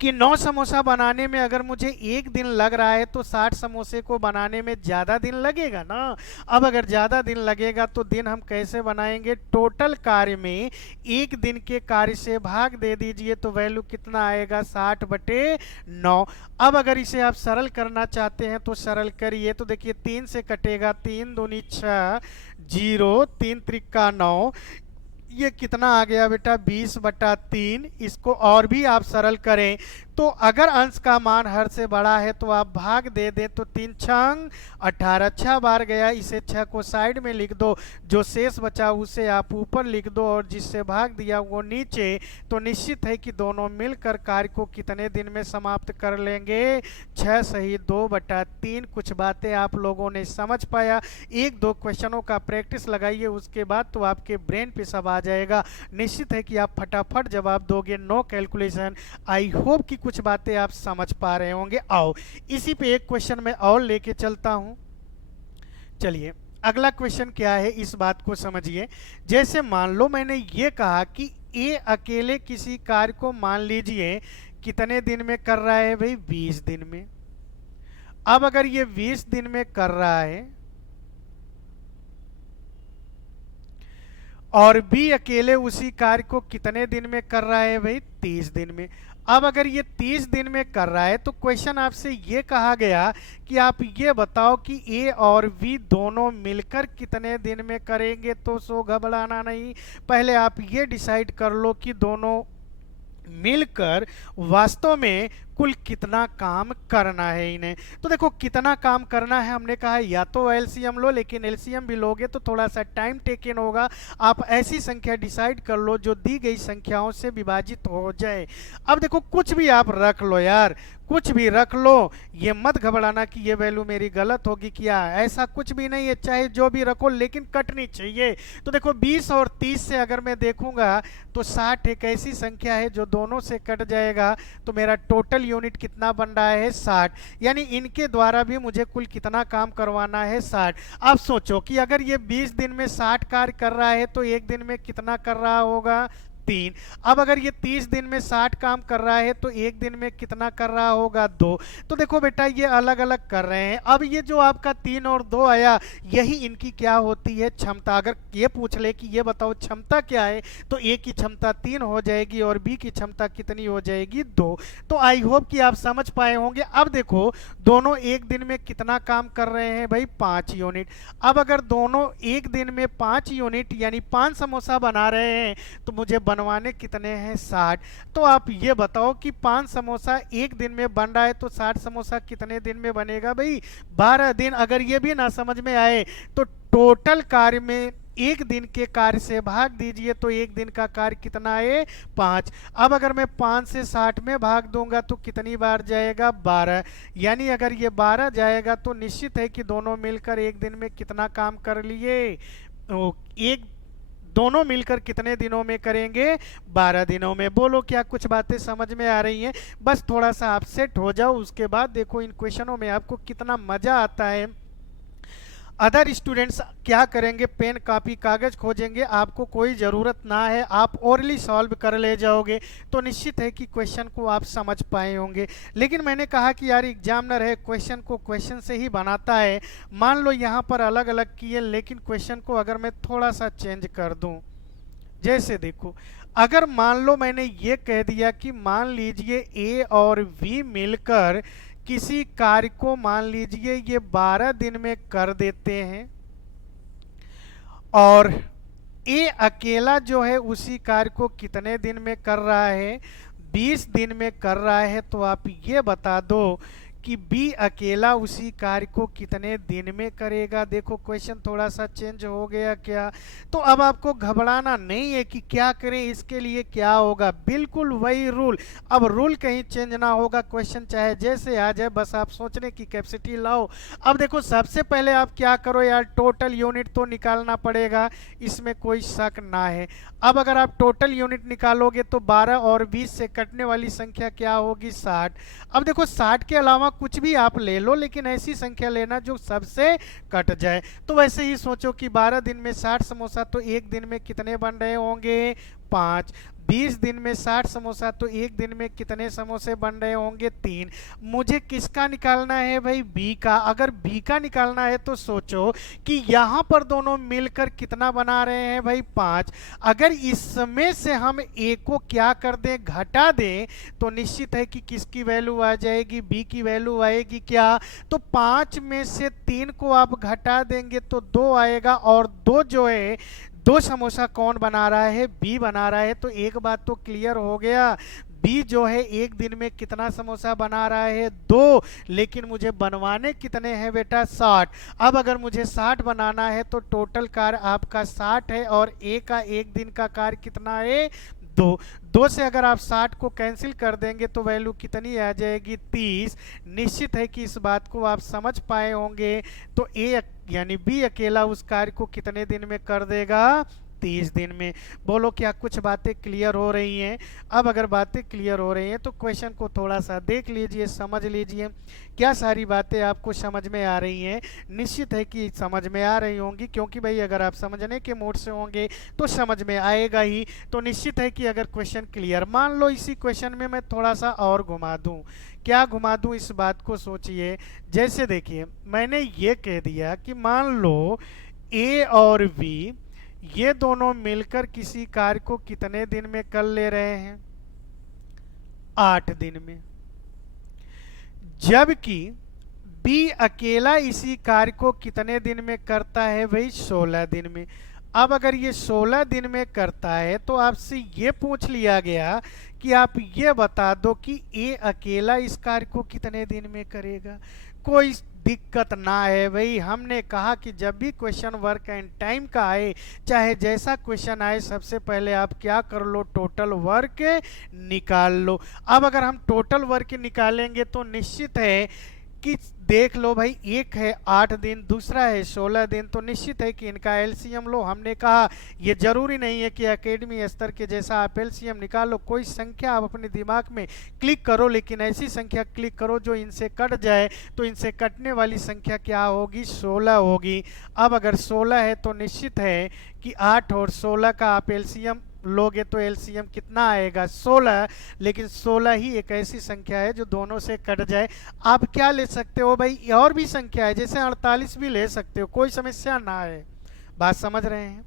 कि 9 समोसा बनाने में अगर मुझे एक दिन लग रहा है तो 60 समोसे को बनाने में ज़्यादा दिन लगेगा ना। अब अगर ज़्यादा दिन लगेगा तो दिन हम कैसे बनाएंगे? टोटल कार्य में एक दिन के कार्य से भाग दे दीजिए तो वैल्यू कितना आएगा? 60/9। अब अगर इसे आप सरल करना चाहते हैं तो सरल करिए, तो देखिए 3 से कटेगा, 3 दूनी 6, 0, 3 त्रिका 9, ये कितना आ गया बेटा? 20/3। इसको और भी आप सरल करें तो अगर अंश का मान हर से बड़ा है तो आप भाग दे दें, तो 3 छंग 18, 6 बार गया, इसे 6 को साइड में लिख दो, जो शेष बचा उसे आप ऊपर लिख दो और जिससे भाग दिया वो नीचे। तो निश्चित है कि दोनों मिलकर कार्य को कितने दिन में समाप्त कर लेंगे? 6 सही 2/3। कुछ बातें आप लोगों ने समझ पाया? एक दो क्वेश्चनों का प्रैक्टिस लगाइए, उसके बाद तो आपके ब्रेन पे सब आ जाएगा। निश्चित है कि आप फटाफट जवाब दोगे, नो कैलकुलेशन। आई होप कि कुछ बातें आप समझ पा रहे होंगे। आओ इसी पे एक क्वेश्चन मैं और लेके चलता हूं। चलिए अगला क्वेश्चन क्या है, इस बात को समझिए। जैसे मान लो मैंने ये कहा कि ए अकेले किसी कार्य को मान लीजिए कितने दिन में कर रहा है भाई? 20 दिन में। अब अगर ये 20 दिन में कर रहा है और बी अकेले उसी कार्य को कितने दिन में कर रहा है भाई? 30 दिन में। अब अगर ये 30 दिन में कर रहा है तो क्वेश्चन आपसे ये कहा गया कि आप ये बताओ कि ए और बी दोनों मिलकर कितने दिन में करेंगे। तो सो घबराना नहीं, पहले आप ये डिसाइड कर लो कि दोनों मिलकर वास्तव में कुल कितना काम करना है इन्हें। तो देखो कितना काम करना है, हमने कहा या तो एलसीएम लो, लेकिन एलसीएम भी लोगे तो थोड़ा सा टाइम टेकन होगा। आप ऐसी संख्या डिसाइड कर लो जो दी गई संख्याओं से विभाजित हो जाए। अब देखो कुछ भी आप रख लो यार, कुछ भी रख लो, ये मत घबराना कि ये वैल्यू मेरी गलत होगी क्या, ऐसा कुछ भी नहीं है। चाहे जो भी रखो लेकिन कटनी चाहिए। तो देखो 20 और 30 से अगर मैं देखूंगा तो 60 एक ऐसी संख्या है जो दोनों से कट जाएगा, तो मेरा टोटल यूनिट कितना बन रहा है? 60। यानी इनके द्वारा भी मुझे कुल कितना काम करवाना है? 60। अब सोचो कि अगर ये 20 दिन में 60 कार्य कर रहा है तो एक दिन में कितना कर रहा होगा? 3। अब अगर ये 30 दिन में 60 काम कर रहा है तो एक दिन में कितना कर रहा होगा? 2। तो देखो बेटा ये अलग अलग कर रहे हैं। अब ये जो आपका 3 और 2 आया, यही इनकी क्या होती है? क्षमता। अगर ये पूछ ले कि ये बताओ क्षमता क्या है, तो ए की क्षमता 3 हो जाएगी और बी की क्षमता कितनी हो जाएगी? 2। तो आई होप कि आप समझ पाए होंगे। अब देखो दोनों एक दिन में कितना काम कर रहे हैं भाई? 5 यूनिट। अब अगर दोनों एक दिन में 5 यूनिट यानी 5 समोसा बना रहे हैं तो मुझे बनवाने कितने हैं? 60। तो आप ये बताओ कि 5 समोसा एक दिन में बन रहा है तो 60 समोसा कितने दिन में बनेगा भाई? 12 दिन। अगर ये भी ना समझ में आए तो टोटल कार्य में एक दिन के कार्य से भाग दीजिए, तो एक दिन का कार्य कितना है? 5। अब अगर मैं 5 से 60 में भाग दूंगा तो कितनी बार जाएगा? 12। यानी अगर ये 12 जाएगा तो निश्चित है कि दोनों मिलकर एक दिन में कितना काम कर लिए? एक दोनों मिलकर कितने दिनों में करेंगे? 12 दिनों में। बोलो क्या कुछ बातें समझ में आ रही हैं? बस थोड़ा सा आप सेट हो जाओ, उसके बाद देखो इन क्वेश्चनों में आपको कितना मजा आता है। अदर स्टूडेंट्स क्या करेंगे? पेन कापी कागज खोजेंगे, आपको कोई ज़रूरत ना है, आप ओरली सॉल्व कर ले जाओगे तो निश्चित है कि क्वेश्चन को आप समझ पाए होंगे। लेकिन मैंने कहा कि यार एग्जामिनर है, क्वेश्चन को क्वेश्चन से ही बनाता है। मान लो यहाँ पर अलग अलग किए, लेकिन क्वेश्चन को अगर मैं थोड़ा सा चेंज कर दूँ, जैसे देखो अगर मान लो मैंने ये कह दिया कि मान लीजिए ए और बी मिलकर किसी कार्य को मान लीजिए ये 12 दिन में कर देते हैं और ए अकेला जो है उसी कार्य को कितने दिन में कर रहा है? 20 दिन में कर रहा है। तो आप ये बता दो कि बी अकेला उसी कार्य को कितने दिन में करेगा। देखो क्वेश्चन थोड़ा सा चेंज हो गया क्या। तो अब आपको घबराना नहीं है कि क्या करें, इसके लिए क्या होगा, बिल्कुल वही रूल। अब रूल कहीं चेंज ना होगा, क्वेश्चन चाहे जैसे आ जाए, बस आप सोचने की कैपेसिटी लाओ। अब देखो सबसे पहले आप क्या करो यार, टोटल यूनिट तो निकालना पड़ेगा, इसमें कोई शक ना है। अब अगर आप टोटल यूनिट निकालोगे तो 12 और 20 से कटने वाली संख्या क्या होगी, 60। अब देखो 60 के अलावा कुछ भी आप ले लो, लेकिन ऐसी संख्या लेना जो सबसे कट जाए। तो वैसे ही सोचो कि 12 दिन में 60 समोसा, तो एक दिन में कितने बन रहे होंगे, 5। 20 दिन में 60 समोसा, तो एक दिन में कितने समोसे बन रहे होंगे, 3। मुझे किसका निकालना है भाई, बी का। अगर बी का निकालना है तो सोचो कि यहाँ पर दोनों मिलकर कितना बना रहे हैं भाई, 5। अगर इसमें से हम ए को क्या कर दें, घटा दें, तो निश्चित है कि किसकी वैल्यू आ जाएगी, बी की वैल्यू आएगी क्या। तो 5 में से 3 को आप घटा देंगे तो 2 आएगा, और 2 जो है, 2 समोसा कौन बना रहा है, बी बना रहा है। तो एक बात तो क्लियर हो गया, बी जो है एक दिन में कितना समोसा बना रहा है, 2। लेकिन मुझे बनवाने कितने हैं बेटा, 60। अब अगर मुझे 60 बनाना है तो टोटल कार्य आपका 60 है, और ए का एक दिन का कार्य कितना है, 2। 2 से अगर आप 60 को कैंसिल कर देंगे तो वैल्यू कितनी आ जाएगी, 30। निश्चित है कि इस बात को आप समझ पाए होंगे। तो ए यानी बी अकेला उस कार्य को कितने दिन में कर देगा, 30 दिन में। बोलो क्या कुछ बातें क्लियर हो रही हैं। अब अगर बातें क्लियर हो रही हैं तो क्वेश्चन को थोड़ा सा देख लीजिए, समझ लीजिए, क्या सारी बातें आपको समझ में आ रही हैं। निश्चित है कि समझ में आ रही होंगी, क्योंकि भाई अगर आप समझने के मूड से होंगे तो समझ में आएगा ही। तो निश्चित है कि अगर क्वेश्चन क्लियर, मान लो इसी क्वेश्चन में मैं थोड़ा सा और घुमा दूं, क्या घुमा दूं, इस बात को सोचिए। जैसे देखिए मैंने ये कह दिया कि मान लो ए और बी ये दोनों मिलकर किसी कार्य को कितने दिन में कर ले रहे हैं, 8 दिन में। जबकि बी अकेला इसी कार्य को कितने दिन में करता है भाई, 16 दिन में। अब अगर ये 16 दिन में करता है तो आपसे ये पूछ लिया गया कि आप ये बता दो कि ए अकेला इस कार्य को कितने दिन में करेगा। कोई दिक्कत ना है भाई, हमने कहा कि जब भी क्वेश्चन वर्क एंड टाइम का आए, चाहे जैसा क्वेश्चन आए, सबसे पहले आप क्या कर लो, टोटल वर्क निकाल लो। अब अगर हम टोटल वर्क निकालेंगे तो निश्चित है कि देख लो भाई, एक है 8 दिन, दूसरा है 16 दिन, तो निश्चित है कि इनका एलसीएम लो। हमने कहा ये जरूरी नहीं है कि एकेडमी स्तर के जैसा आप एलसीएम निकालो, कोई संख्या आप अपने दिमाग में क्लिक करो, लेकिन ऐसी संख्या क्लिक करो जो इनसे कट जाए। तो इनसे कटने वाली संख्या क्या होगी, 16 होगी। अब अगर 16 है तो निश्चित है कि 8 और 16 का आप एलसीएम लोगे तो एलसीएम कितना आएगा, 16। लेकिन 16 ही एक ऐसी संख्या है जो दोनों से कट जाए। आप क्या ले सकते हो भाई, और भी संख्या है, जैसे 48 भी ले सकते हो, कोई समस्या ना है। बात समझ रहे हैं,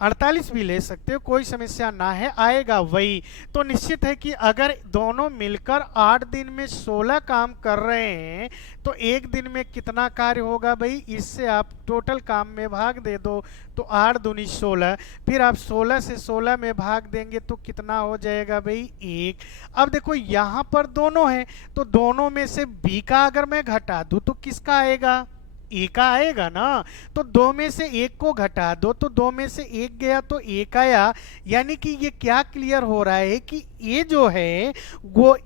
48 भी ले सकते हो, कोई समस्या ना है, आएगा वही। तो निश्चित है कि अगर दोनों मिलकर 8 दिन में 16 काम कर रहे हैं तो एक दिन में कितना कार्य होगा भाई, इससे आप टोटल काम में भाग दे दो, तो 8 दूनी 16। फिर आप 16 से 16 में भाग देंगे तो कितना हो जाएगा भाई, 1। अब देखो यहाँ पर दोनों हैं, तो दोनों में से बी का अगर मैं घटा दूं तो किसका आएगा, ए का आएगा ना। तो 2 में से 1 को घटा दो तो 2 में से 1 गया तो 1 आया। यानी कि ये क्या क्लियर हो रहा है कि ये जो है वो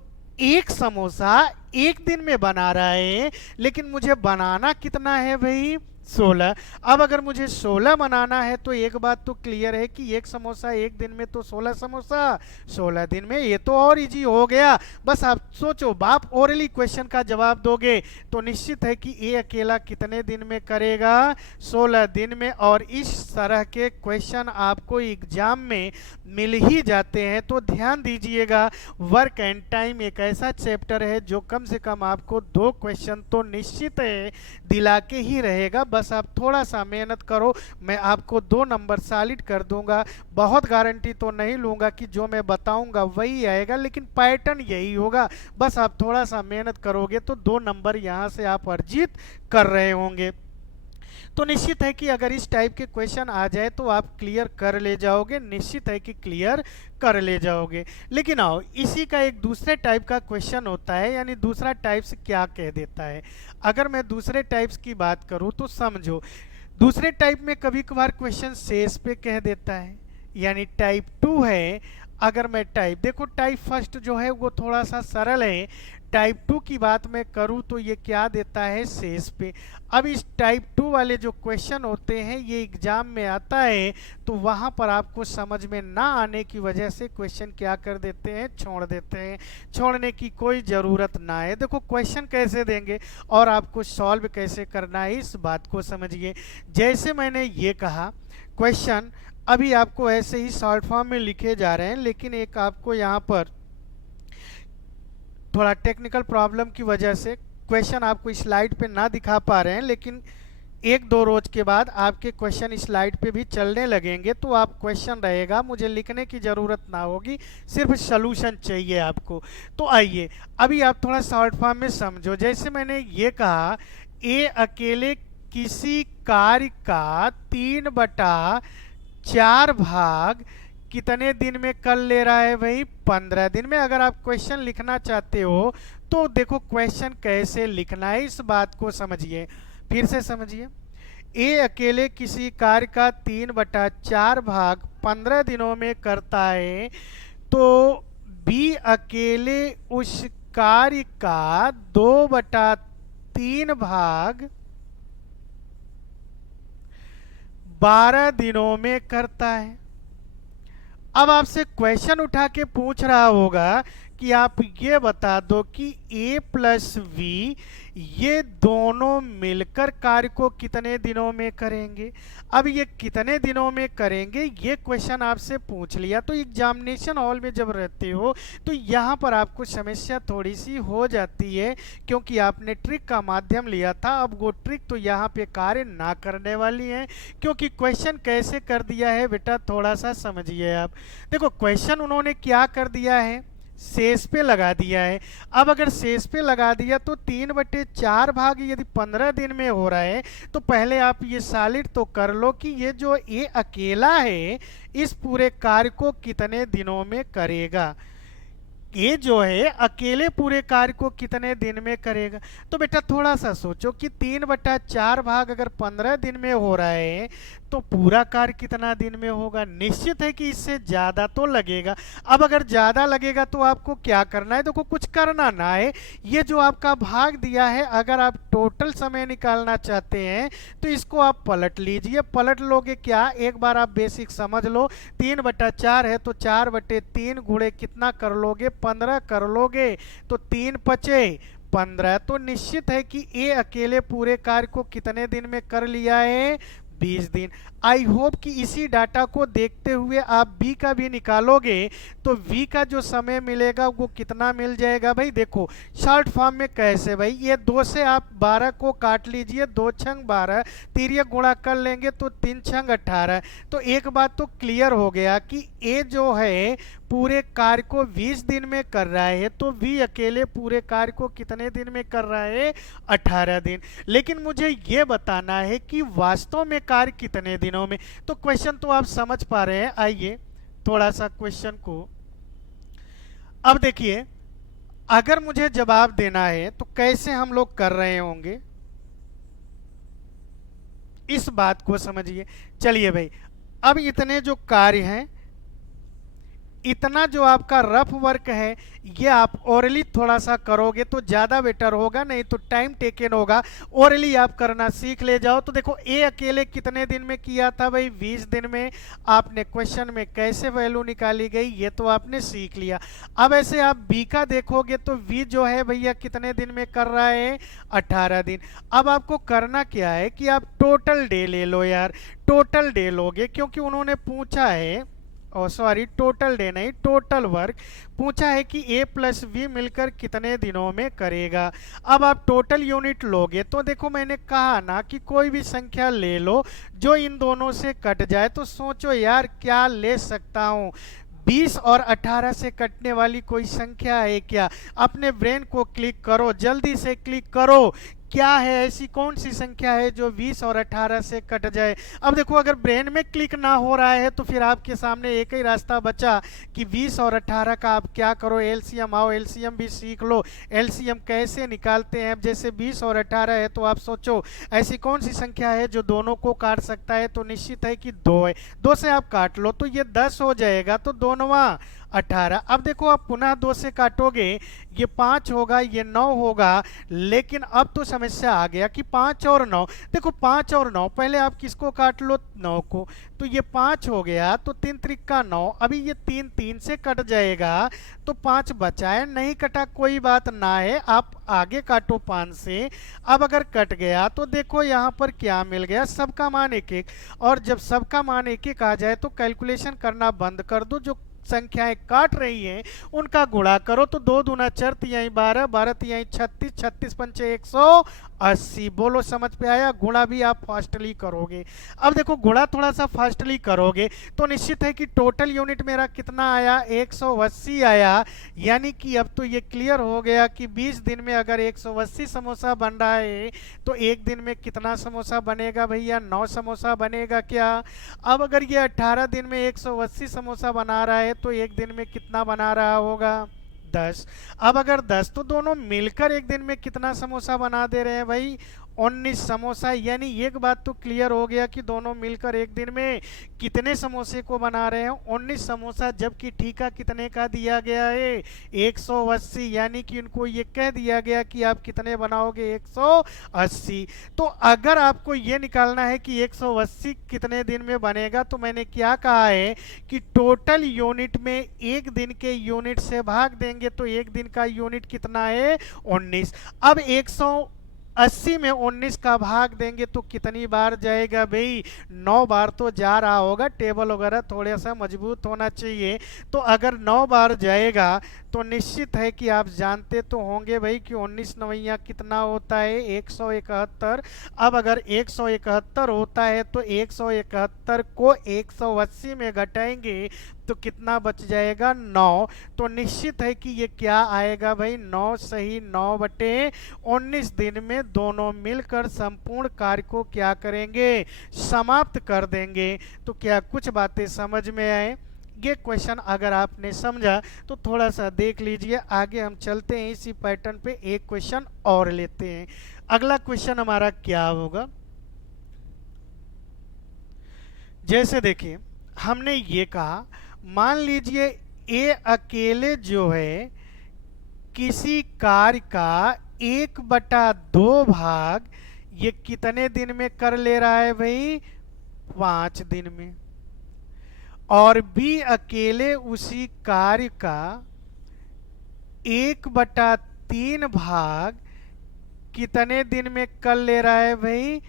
एक समोसा एक दिन में बना रहा है, लेकिन मुझे बनाना कितना है भाई, 16। अब अगर मुझे 16 बनाना है तो एक बात तो क्लियर है कि एक समोसा एक दिन में, तो 16 समोसा 16 दिन में। ये तो और इजी हो गया। बस आप सोचो, बाप ओरली क्वेश्चन का जवाब दोगे तो निश्चित है कि ए अकेला कितने दिन में करेगा, 16 दिन में। और इस तरह के क्वेश्चन आपको एग्जाम में मिल ही जाते हैं। तो ध्यान दीजिएगा, वर्क एंड टाइम एक ऐसा चैप्टर है जो कम से कम आपको 2 क्वेश्चन तो निश्चित है दिला के ही रहेगा। बस आप थोड़ा सा मेहनत करो, मैं आपको 2 नंबर सॉलिड कर दूंगा। बहुत गारंटी तो नहीं लूंगा कि जो मैं बताऊंगा वही आएगा, लेकिन पैटर्न यही होगा। बस आप थोड़ा सा मेहनत करोगे तो 2 नंबर यहां से आप अर्जित कर रहे होंगे। तो निश्चित है कि अगर इस टाइप के क्वेश्चन आ जाए तो आप क्लियर कर ले जाओगे, निश्चित है कि क्लियर कर ले जाओगे। लेकिन आओ इसी का एक दूसरे टाइप का क्वेश्चन होता है, यानी दूसरा टाइप्स क्या कह देता है। अगर मैं दूसरे टाइप्स की बात करूं तो समझो, दूसरे टाइप में कभी कभार क्वेश्चन शेष पे कह देता है, यानी टाइप 2 है। अगर मैं टाइप देखो, टाइप फर्स्ट जो है वो थोड़ा सा सरल है, टाइप 2 की बात मैं करूं तो ये क्या देता है, शेष पे। अब इस टाइप 2 वाले जो क्वेश्चन होते हैं ये एग्जाम में आता है, तो वहां पर आपको समझ में ना आने की वजह से क्वेश्चन क्या कर देते हैं, छोड़ देते हैं। छोड़ने की कोई ज़रूरत ना है। देखो क्वेश्चन कैसे देंगे और आपको सॉल्व कैसे करना है, इस बात को समझिए। जैसे मैंने ये कहा, क्वेश्चन अभी आपको ऐसे ही शॉर्ट फॉर्म में लिखे जा रहे हैं, लेकिन एक आपको यहाँ पर थोड़ा टेक्निकल प्रॉब्लम की वजह से क्वेश्चन आपको स्लाइड पे ना दिखा पा रहे हैं, लेकिन एक दो रोज के बाद आपके क्वेश्चन स्लाइड पे भी चलने लगेंगे, तो आप क्वेश्चन रहेगा, मुझे लिखने की ज़रूरत ना होगी, सिर्फ सॉल्यूशन चाहिए आपको। तो आइए अभी आप थोड़ा शॉर्ट फॉर्म में समझो। जैसे मैंने ये कहा, ए अकेले किसी कार्य का 3/4 भाग कितने दिन में कर ले रहा है भाई, 15 दिन में। अगर आप क्वेश्चन लिखना चाहते हो तो देखो क्वेश्चन कैसे लिखना है, इस बात को समझिए, फिर से समझिए। ए अकेले किसी कार्य का 3/4 भाग 15 दिनों में करता है, तो बी अकेले उस कार्य का 2/3 भाग 12 दिनों में करता है। अब आपसे क्वेश्चन उठा के पूछ रहा होगा कि आप ये बता दो कि a प्लस वी ये दोनों मिलकर कार्य को कितने दिनों में करेंगे। अब ये कितने दिनों में करेंगे ये क्वेश्चन आपसे पूछ लिया, तो एग्जामिनेशन हॉल में जब रहते हो तो यहाँ पर आपको समस्या थोड़ी सी हो जाती है, क्योंकि आपने ट्रिक का माध्यम लिया था। अब वो ट्रिक तो यहाँ पे कार्य ना करने वाली है, क्योंकि क्वेश्चन कैसे कर दिया है बेटा, थोड़ा सा समझिए आप। देखो क्वेश्चन उन्होंने क्या कर दिया है, शेष पे लगा दिया है। अब अगर शेष पे लगा दिया तो 3/4 भाग यदि 15 दिन में हो रहा है, तो पहले आप ये सॉलिड तो कर लो कि ये जो ये अकेला है इस पूरे कार्य को कितने दिनों में करेगा। ये जो है अकेले पूरे कार्य को कितने दिन में करेगा। तो बेटा थोड़ा सा सोचो कि 3/4 भाग अगर 15 दिन में हो रहा है तो पूरा कार्य कितना दिन में होगा। निश्चित है कि इससे ज़्यादा तो लगेगा। अब अगर ज़्यादा लगेगा तो आपको क्या करना है, देखो कुछ करना ना है, ये जो आपका भाग दिया है अगर आप टोटल समय निकालना चाहते हैं तो इसको आप पलट लीजिए। पलट लोगे क्या, एक बार आप बेसिक समझ लो, 3/4 है तो 4/3 गुणे कितना कर लोगे, 15 कर लोगे, तो 3×5 = 15। तो निश्चित है कि ए अकेले पूरे कार्य को कितने दिन में कर लिया है, 20 दिन। आई होप कि इसी डाटा को देखते हुए आप बी का भी निकालोगे तो वी का जो समय मिलेगा वो कितना मिल जाएगा भाई। देखो शॉर्ट फॉर्म में कैसे भाई, ये 2 से आप 12 को काट लीजिए, 2×12 तिर्यक गुणा कर लेंगे तो 3×18। तो एक बात तो क्लियर हो गया कि ए जो है पूरे कार्य को 20 दिन में कर रहा है, तो वी अकेले पूरे कार्य को कितने दिन में कर रहा है, 18 दिन। लेकिन मुझे ये बताना है कि वास्तव में कार्य कितने दिनों में। तो क्वेश्चन तो आप समझ पा रहे हैं। आइए थोड़ा सा क्वेश्चन को अब देखिए, अगर मुझे जवाब देना है तो कैसे हम लोग कर रहे होंगे, इस बात को समझिए। चलिए भाई, अब इतने जो कार्य हैं, इतना जो आपका रफ वर्क है ये आप ओरली थोड़ा सा करोगे तो ज़्यादा बेटर होगा, नहीं तो टाइम टेकन होगा। ओरली आप करना सीख ले जाओ। तो देखो ए अकेले कितने दिन में किया था भाई, 20 दिन में। आपने क्वेश्चन में कैसे वैल्यू निकाली गई ये तो आपने सीख लिया। अब ऐसे आप बी का देखोगे तो वी जो है भैया कितने दिन में कर रहा है, 18 दिन। अब आपको करना क्या है कि आप टोटल डे ले लो यार, टोटल डे लोगे, क्योंकि उन्होंने पूछा है, सॉरी टोटल डे नहीं, टोटल वर्क पूछा है कि ए प्लस वी मिलकर कितने दिनों में करेगा। अब आप टोटल यूनिट लोगे तो देखो मैंने कहा ना कि कोई भी संख्या ले लो जो इन दोनों से कट जाए। तो सोचो यार क्या ले सकता हूँ, 20 और 18 से कटने वाली कोई संख्या है क्या। अपने ब्रेन को क्लिक करो, जल्दी से क्लिक करो, क्या है, ऐसी कौन सी संख्या है जो 20 और 18 से कट जाए। अब देखो अगर ब्रेन में क्लिक ना हो रहा है तो फिर आपके सामने एक ही रास्ता बचा कि 20 और 18 का आप क्या करो, एलसीएम। आओ एलसीएम भी सीख लो, एलसीएम कैसे निकालते हैं। अब जैसे 20 और 18 है तो आप सोचो ऐसी कौन सी संख्या है जो दोनों को काट सकता है, तो निश्चित है कि 2 है। 2 से आप काट लो तो ये 10 हो जाएगा, तो 2 नवा 18। अब देखो आप पुनः 2 से काटोगे, ये 5 होगा, ये 9 होगा। लेकिन अब तो समस्या आ गया कि 5 और 9, देखो 5 और 9, पहले आप किसको काट लो, 9 को। तो ये 5 हो गया, तो 3 त्रिका 9। अभी ये 3 3 से कट जाएगा, तो 5 बचा है, नहीं कटा कोई बात ना है, आप आगे काटो 5 से। अब अगर कट गया तो देखो यहाँ पर क्या मिल गया, सबका मान 1 1। और जब सबका मान 1 1 आ जाए तो कैलकुलेशन करना बंद कर दो, जो संख्याएं काट रही हैं उनका गुणा करो। तो 2 दूना 4 तिहाई 12, 12 तिहाई 36, 36 पंचे 180। बोलो समझ पे आया। गुणा भी आप फास्टली करोगे। अब देखो गुणा थोड़ा सा फास्टली करोगे तो निश्चित है कि टोटल यूनिट मेरा कितना आया, 180 आया। यानी कि अब तो ये क्लियर हो गया कि 20 दिन में अगर 180 समोसा बन रहा है तो एक दिन में कितना समोसा बनेगा भैया, 9 समोसा बनेगा क्या। अब अगर ये 18 दिन में 180 समोसा बना रहा है तो एक दिन में कितना बना रहा होगा, 10। अब अगर 10 तो दोनों मिलकर एक दिन में कितना समोसा बना दे रहे हैं भाई, 19 समोसा। यानी एक बात तो क्लियर हो गया कि दोनों मिलकर एक दिन में कितने समोसे को बना रहे हैं, 19 समोसा। जबकि ठीका कितने का दिया गया है, 180। यानी कि उनको ये कह दिया गया कि आप कितने बनाओगे, 180। तो अगर आपको ये निकालना है कि 180 कितने दिन में बनेगा, तो मैंने क्या कहा है कि टोटल यूनिट में एक दिन के यूनिट से भाग देंगे, तो एक दिन का यूनिट कितना है, 19। अब 180 में 19 का भाग देंगे तो कितनी बार जाएगा भाई, 9 बार तो जा रहा होगा। टेबल वगैरह थोड़ा सा मजबूत होना चाहिए। तो अगर 9 बार जाएगा तो निश्चित है कि आप जानते तो होंगे भाई कि 19 नवैया कितना होता है, 171। अब अगर 171 होता है तो 171 को 180 में घटाएंगे तो कितना बच जाएगा, 9। तो निश्चित है कि ये क्या आएगा भाई, 9 सही 9 बटे 19 दिन में दोनों मिलकर संपूर्ण कार्य को क्या करेंगे, समाप्त कर देंगे। तो क्या कुछ बातें समझ में आए। ये क्वेश्चन अगर आपने समझा तो थोड़ा सा देख लीजिए। आगे हम चलते हैं, इसी पैटर्न पे एक क्वेश्चन और लेते हैं। अगला क्वेश्चन हमारा क्या होगा, जैसे देखिए हमने ये कहा, मान लीजिए ए अकेले जो है किसी कार्य का 1/2 भाग ये कितने दिन में कर ले रहा है भाई, 5 दिन में। और बी अकेले उसी कार्य का 1/3 भाग कितने दिन में कर ले रहा है भाई,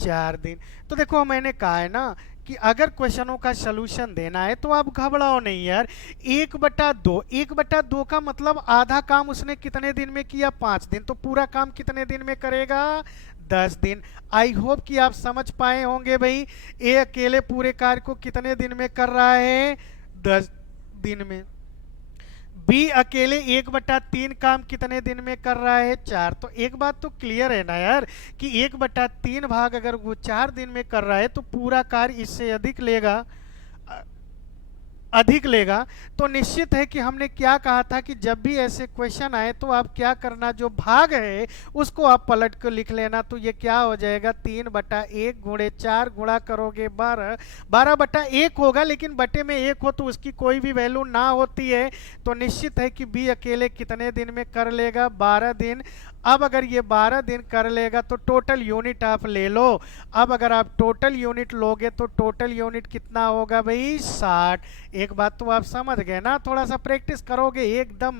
4 दिन। तो देखो मैंने कहा है ना कि अगर क्वेश्चनों का सलूशन देना है तो आप घबराओ नहीं यार। 1/2, 1/2 का मतलब आधा काम उसने कितने दिन में किया, 5 दिन। तो पूरा काम कितने दिन में करेगा, 10 दिन। आई होप कि आप समझ पाए होंगे भाई, ए अकेले पूरे कार्य को कितने दिन में कर रहा है, 10 दिन में। बी अकेले 1/3 काम कितने दिन में कर रहा है, 4। तो एक बात तो क्लियर है ना यार कि 1/3 भाग अगर वो 4 दिन में कर रहा है तो पूरा कार्य इससे अधिक लेगा। तो निश्चित है कि हमने क्या कहा था कि जब भी ऐसे क्वेश्चन आए तो आप क्या करना, जो भाग है उसको आप पलट कर लिख लेना। तो ये क्या हो जाएगा, 3/1 गुणे 4 गुणा करोगे 12, 12/1 होगा। लेकिन बटे में 1 हो तो उसकी कोई भी वैल्यू ना होती है। तो निश्चित है कि बी अकेले कितने दिन में कर लेगा, 12 दिन। अब अगर ये 12 दिन कर लेगा तो टोटल यूनिट आप ले लो। अब अगर आप टोटल यूनिट लोगे तो टोटल यूनिट कितना होगा भाई, 60। एक बात तो आप समझ गए ना, थोड़ा सा प्रैक्टिस करोगे एकदम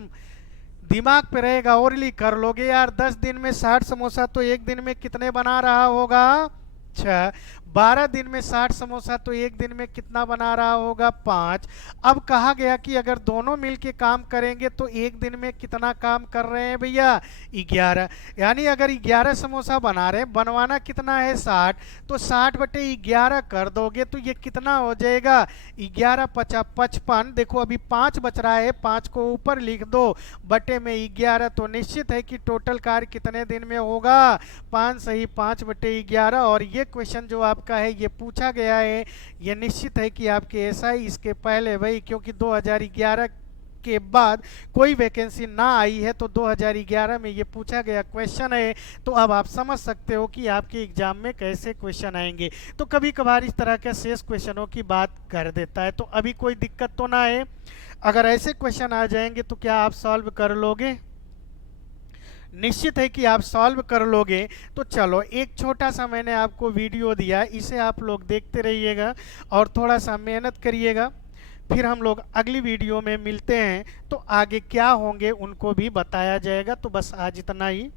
दिमाग पे रहेगा, ओरली कर लोगे यार। 10 दिन में 60 समोसा तो एक दिन में कितने बना रहा होगा, 6। 12 दिन में 60 समोसा, तो एक दिन में कितना बना रहा होगा? 5। अब कहा गया कि अगर दोनों मिलके काम करेंगे तो एक दिन में कितना काम कर रहे हैं भैया? 11। यानी अगर 11 समोसा बना रहे हैं, बनवाना कितना है? 60। तो 60/11 कर दोगे तो ये कितना हो जाएगा? 11 पचा 55। देखो अभी 5 बच रहा है, 5 को ऊपर लिख दो, बटे में 11। तो निश्चित है कि टोटल कार्य कितने दिन में होगा? 5 सही 5/11। और ये क्वेश्चन जो आपका है ये पूछा गया है, ये निश्चित है कि आपके एसआई इसके पहले भाई, क्योंकि 2011 के बाद कोई वैकेंसी ना आई है, तो 2011 में ये पूछा गया क्वेश्चन है। तो अब आप समझ सकते हो कि आपके एग्जाम में कैसे क्वेश्चन आएंगे। तो कभी कभार इस तरह के शेष क्वेश्चनों की बात कर देता है, तो अभी कोई दिक्कत तो ना है। अगर ऐसे क्वेश्चन आ जाएंगे तो क्या आप सॉल्व कर लोगे? निश्चित है कि आप सॉल्व कर लोगे। तो चलो, एक छोटा सा मैंने आपको वीडियो दिया, इसे आप लोग देखते रहिएगा और थोड़ा सा मेहनत करिएगा। फिर हम लोग अगली वीडियो में मिलते हैं, तो आगे क्या होंगे उनको भी बताया जाएगा। तो बस आज इतना ही।